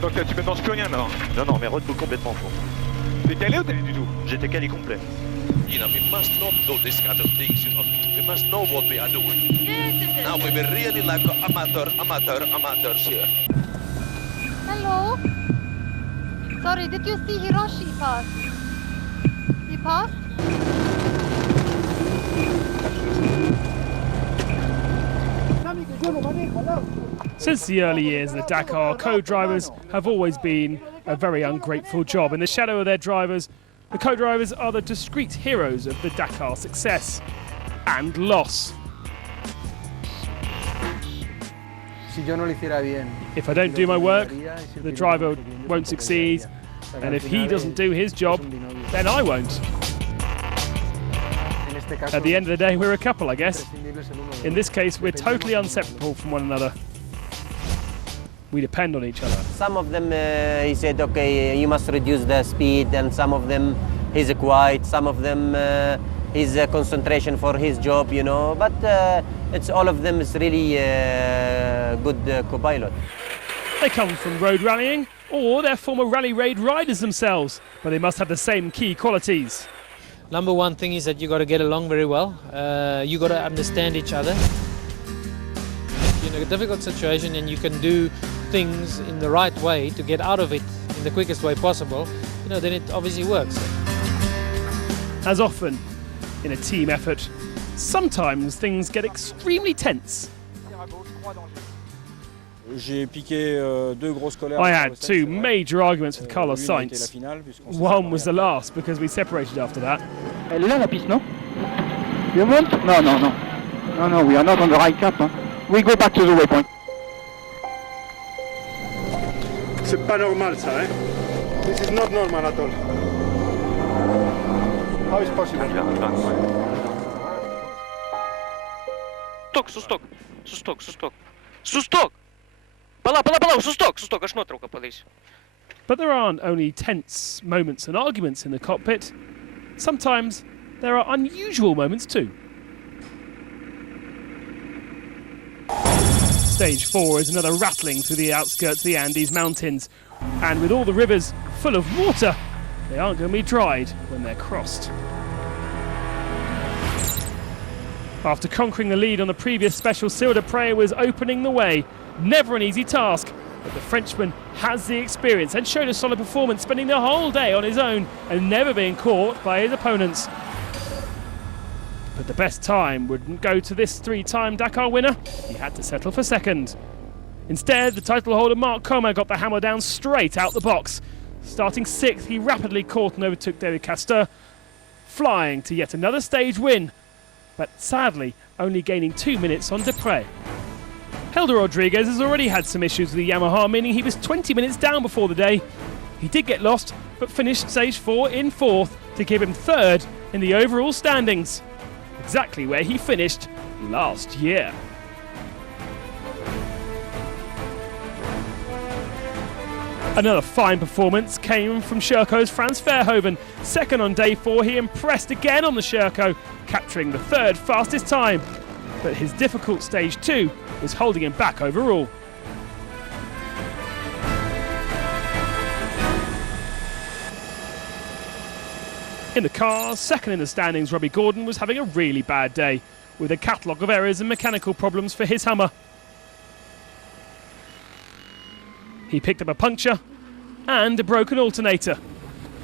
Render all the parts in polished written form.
Donc tu mélanges plus rien là? Non, non, mais Red Bull complètement faux. T'es calé ou t'es du tout? J'étais calé complet. You know, we must not do this kind of things, you know. We must know what we are doing. Yes. Now we were really like amateurs here. Hello. Sorry, did you see Hiroshi pass? He passed? Since the early years of the Dakar, co-drivers have always been a very ungrateful job. In the shadow of their drivers, the co-drivers are the discreet heroes of the Dakar success and loss. If I don't do my work, the driver won't succeed, and if he doesn't do his job, then I won't. At the end of the day, we're a couple, I guess. In this case, we're totally inseparable from one another. We depend on each other. Some of them, he said, okay, you must reduce the speed, and some of them, he's quiet, some of them, his concentration for his job, you know, but it's all of them is really good co-pilot. They come from road rallying, or they're former rally raid riders themselves, but they must have the same key qualities. Number one thing is that you got to get along very well. You got to understand each other. You're in a difficult situation and you can do things in the right way to get out of it in the quickest way possible, you know, then it obviously works. As often in a team effort, sometimes things get extremely tense. I had two major arguments with Carlos Sainz. One was the last because we separated after that. Elle est là la piste, non? You want? No, no, no. No, no, we are not on the right cap. Huh? We go back to the waypoint. C'est pas normal ça, hein? This is not normal at all. How is possible? Sustok, sustok, sustok, sustok! Palau, sustok, aš nuotrauką padarysiu. But there aren't only tense moments and arguments in the cockpit. Sometimes there are unusual moments too. Stage 4 is another rattling through the outskirts of the Andes Mountains. And with all the rivers full of water, they aren't going to be dried when they're crossed. After conquering the lead on the previous special, Cyril de Prey was opening the way. Never an easy task, but the Frenchman has the experience and showed a solid performance, spending the whole day on his own and never being caught by his opponents. But the best time wouldn't go to this three-time Dakar winner. He had to settle for second. Instead, the title holder Marc Comer got the hammer down straight out the box. Starting sixth, he rapidly caught and overtook David Castor, flying to yet another stage win, but sadly only gaining 2 minutes on Depre. Helder Rodriguez has already had some issues with the Yamaha, meaning he was 20 minutes down before the day. He did get lost, but finished stage 4 in fourth to give him third in the overall standings, exactly where he finished last year. Another fine performance came from Sherco's Frans Verhoeven. Second on day 4, he impressed again on the Sherco, capturing the third fastest time. But his difficult stage 2 was holding him back overall. In the cars, second in the standings, Robbie Gordon was having a really bad day, with a catalogue of errors and mechanical problems for his Hummer. He picked up a puncture and a broken alternator,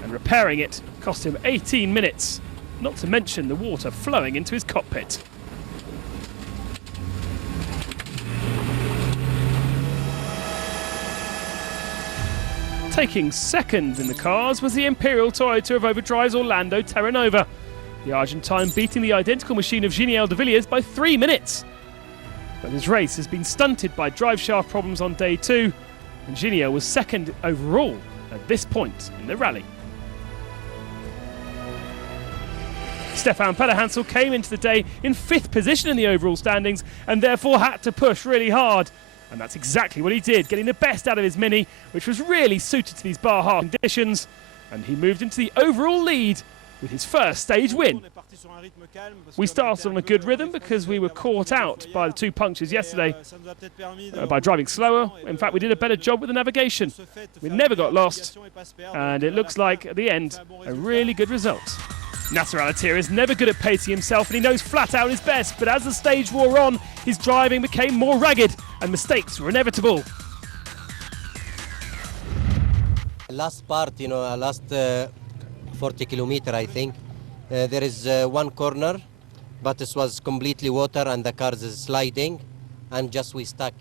and repairing it cost him 18 minutes, not to mention the water flowing into his cockpit. Taking second in the cars was the Imperial Toyota of Overdrive's Orlando Terranova, the Argentine beating the identical machine of Giniel de Villiers by 3 minutes. But his race has been stunted by driveshaft problems on day 2, and Giniel was second overall at this point in the rally. Stefan Pederhansel came into the day in 5th position in the overall standings and therefore had to push really hard. And that's exactly what he did, getting the best out of his Mini, which was really suited to these Baja conditions. And he moved into the overall lead with his first stage win. We started on a good rhythm because we were caught out by the 2 punctures yesterday by driving slower. In fact, we did a better job with the navigation. We never got lost, and it looks like, at the end, a really good result. Nasser Al-Attiyah is never good at pacing himself, and he knows flat out his best, but as the stage wore on, his driving became more ragged and mistakes were inevitable. Last part, last 40 kilometer, I think, there is one corner, but this was completely water and the cars is sliding, and just we stuck,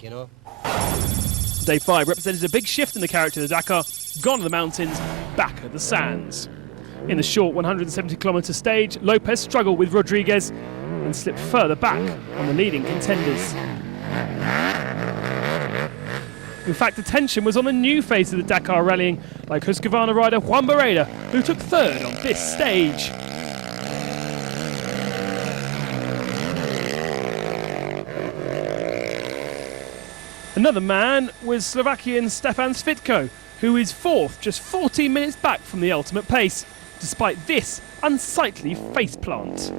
Day 5 represented a big shift in the character of the Dakar, gone to the mountains, back at the sands. In the short 170-kilometre stage, Lopez struggled with Rodriguez and slipped further back on the leading contenders. In fact, attention was on the new face of the Dakar rallying, like Husqvarna rider Juan Barreda, who took 3rd on this stage. Another man was Slovakian Stefan Svitko, who is 4th, just 14 minutes back from the ultimate pace, despite this unsightly faceplant.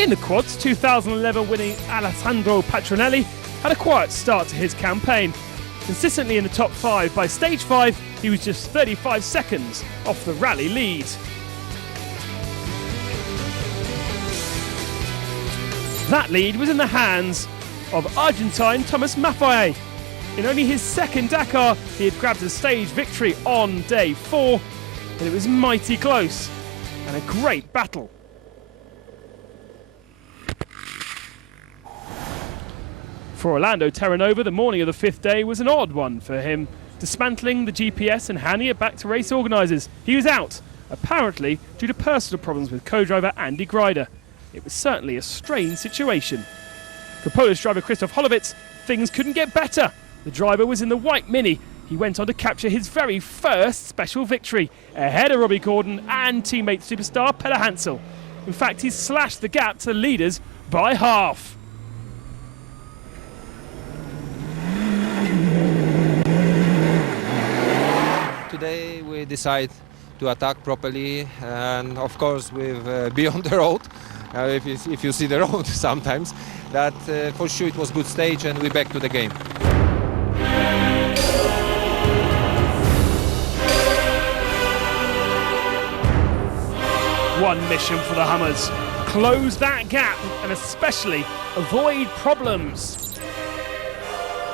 In the quads, 2011 winning Alessandro Patronelli had a quiet start to his campaign. Consistently in the top 5 by stage 5, he was just 35 seconds off the rally lead. That lead was in the hands of Argentine Thomas Maffei. In only his 2nd Dakar, he had grabbed a stage victory on day 4, but it was mighty close and a great battle. For Orlando Terranova, the morning of the 5th day was an odd one for him, dismantling the GPS and handing it back to race organisers. He was out, apparently due to personal problems with co-driver Andy Grider. It was certainly a strange situation. For Polish driver Krzysztof Holowicz, things couldn't get better. The driver was in the white Mini. He went on to capture his very first special victory, ahead of Robbie Gordon and teammate superstar Pelle Hansel. In fact, he slashed the gap to the leaders by half. Today we decide to attack properly, and of course with be on the road. If you see the road sometimes, that for sure it was good stage, and we're back to the game. One mission for the Hummers: close that gap and especially avoid problems.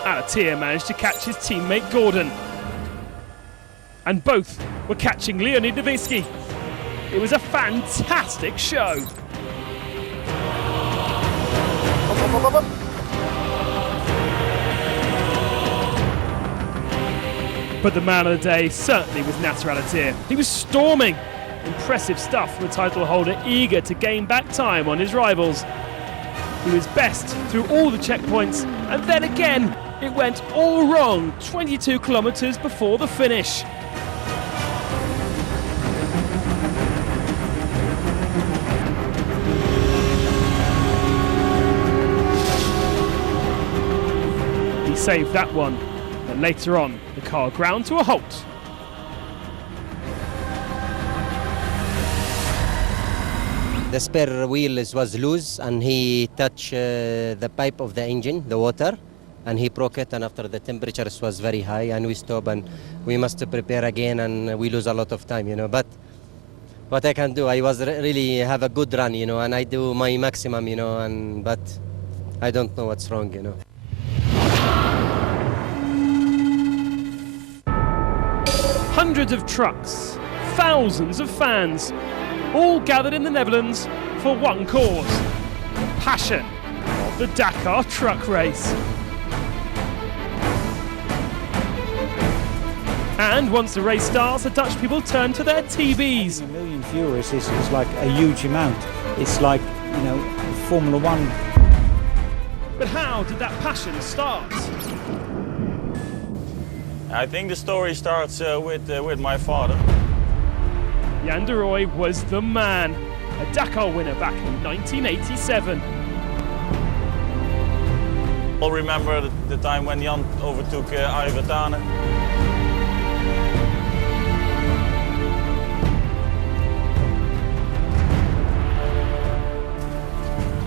Al-Attiyah managed to catch his teammate Gordon, and both were catching Leonid Novitsky. It was a fantastic show. But the man of the day certainly was Nasser Al-Attiyah. He was storming. Impressive stuff from the title holder, eager to gain back time on his rivals. He was best through all the checkpoints, and then again, it went all wrong 22 kilometres before the finish. He saved that one, but later on, the car ground to a halt. The spare wheel was loose, and he touched the pipe of the engine, the water, and he broke it, and after the temperatures was very high, and we stop, and we must prepare again, and we lose a lot of time, but what I can do, I was really have a good run, and I do my maximum, but I don't know what's wrong, Hundreds of trucks, thousands of fans, all gathered in the Netherlands for one cause: the passion of the Dakar truck race. And once the race starts, the Dutch people turn to their TVs. A million viewers is like a huge amount. It's like, Formula One. But how did that passion start? I think the story starts with my father. Jan de Rooij was the man, a Dakar winner back in 1987. I'll remember the time when Jan overtook Arie Vertane.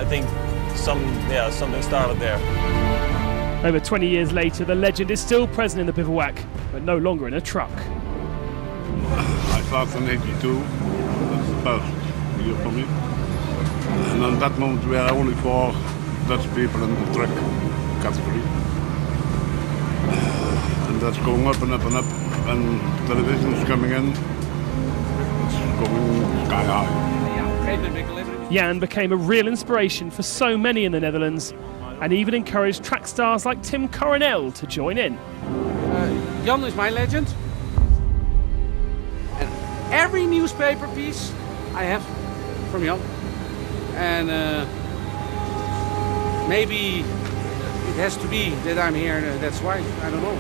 think something started there. Over 20 years later, the legend is still present in the bivouac, but no longer in a truck. I started in '82. That's the first year for me. And at that moment, we were only 4 Dutch people in the truck category. And that's going up and up and up. And television is coming in. It's going sky high. Jan became a real inspiration for so many in the Netherlands, and even encouraged track stars like Tim Coronel to join in. Jan is my legend. And every newspaper piece I have from Jan. And maybe it has to be that I'm here, that's why, I don't know.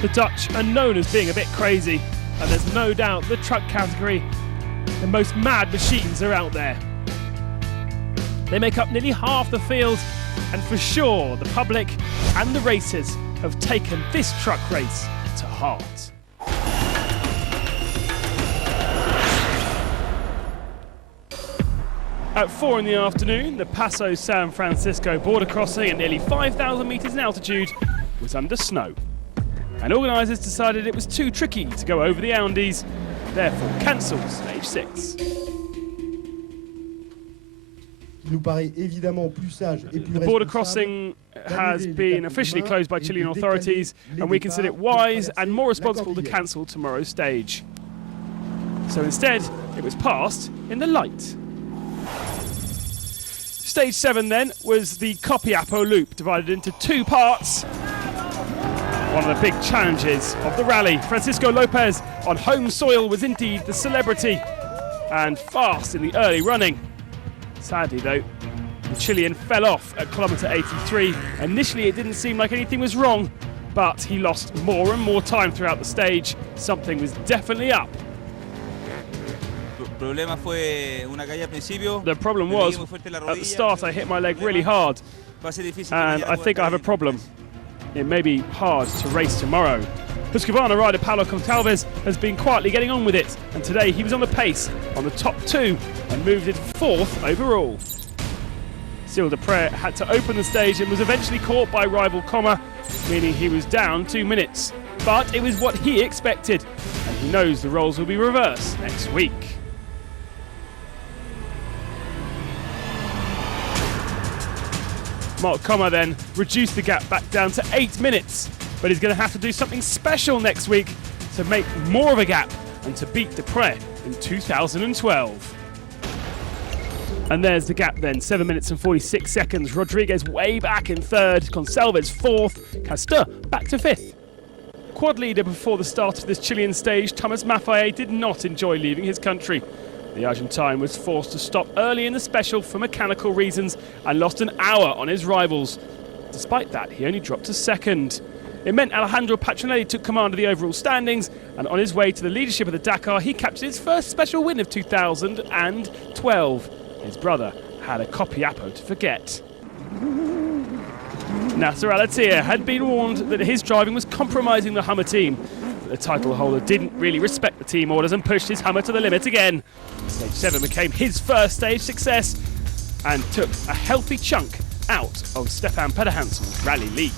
The Dutch are known as being a bit crazy, and there's no doubt the truck category, the most mad machines are out there. They make up nearly half the field, and for sure the public and the racers have taken this truck race to heart. At 4 in the afternoon, the Paso San Francisco border crossing at nearly 5,000 metres in altitude was under snow. And organisers decided it was too tricky to go over the Andes, therefore cancelled stage 6. The border crossing has been officially closed by Chilean authorities, and we consider it wise and more responsible to cancel tomorrow's stage. So instead, it was passed in the light. Stage 7 then was the Copiapo loop, divided into 2 parts. One of the big challenges of the rally. Francisco Lopez on home soil was indeed the celebrity, and fast in the early running. Sadly though, the Chilean fell off at kilometre 83. Initially it didn't seem like anything was wrong, but he lost more and more time throughout the stage. Something was definitely up. The problem was, at the start I hit my leg really hard, and I think I have a problem. It may be hard to race tomorrow. Husqvarna rider Paulo Gonçalves has been quietly getting on with it, and today he was on the pace on the top 2 and moved it 4th overall. Cyril Deprez had to open the stage and was eventually caught by rival Coma, meaning he was down 2 minutes. But it was what he expected, and he knows the roles will be reversed next week. Mark Coma then reduced the gap back down to 8 minutes, but he's going to have to do something special next week to make more of a gap and to beat Deprez in 2012. And there's the gap then, 7 minutes and 46 seconds. Rodriguez way back in 3rd, Gonçalves 4th, Castor back to 5th. Quad leader before the start of this Chilean stage, Thomas Maffei did not enjoy leaving his country. The Argentine was forced to stop early in the special for mechanical reasons and lost an hour on his rivals. Despite that, he only dropped to 2nd. It meant Alejandro Patronelli took command of the overall standings, and on his way to the leadership of the Dakar, he captured his first special win of 2012. His brother had a Copiapo to forget. Nasser Al-Attiyah had been warned that his driving was compromising the Hummer team. The title holder didn't really respect the team orders and pushed his Hummer to the limit again. Stage 7 became his first stage success and took a healthy chunk out of Stefan Pederhansel's rally lead.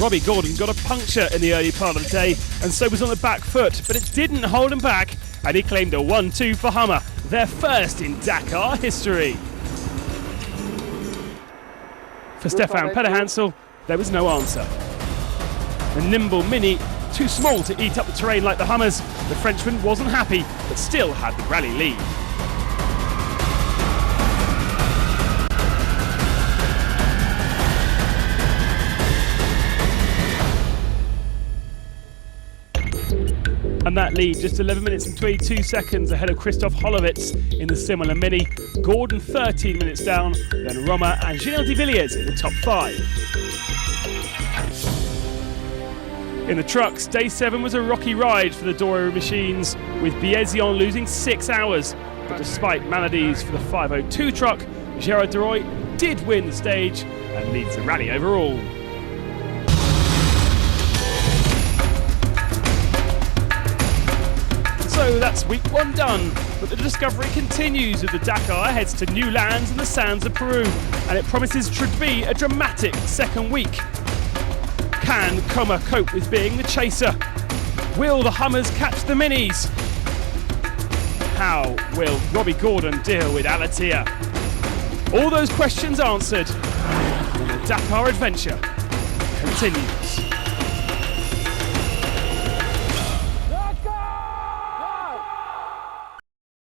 Robbie Gordon got a puncture in the early part of the day and so was on the back foot, but it didn't hold him back, and he claimed a 1-2 for Hummer, their first in Dakar history. For Stefan Pederhansel, there was no answer. The nimble Mini, too small to eat up the terrain like the Hummers, the Frenchman wasn't happy, but still had the rally lead. And that lead just 11 minutes and 22 seconds ahead of Christoph Holovitz in the similar Mini. Gordon 13 minutes down, then Roma and Gilles de Villiers in the top 5. In the trucks, day 7 was a rocky ride for the Doro machines, with Biézion losing 6 hours. But despite maladies for the 502 truck, Gerard Deroy did win the stage and leads the rally overall. So that's week 1 done, but the discovery continues as the Dakar heads to new lands in the sands of Peru, and it promises to be a dramatic second week. Can Comer cope with being the chaser? Will the Hummers catch the Minis? How will Robbie Gordon deal with Alatia? All those questions answered, and the Dakar adventure continues.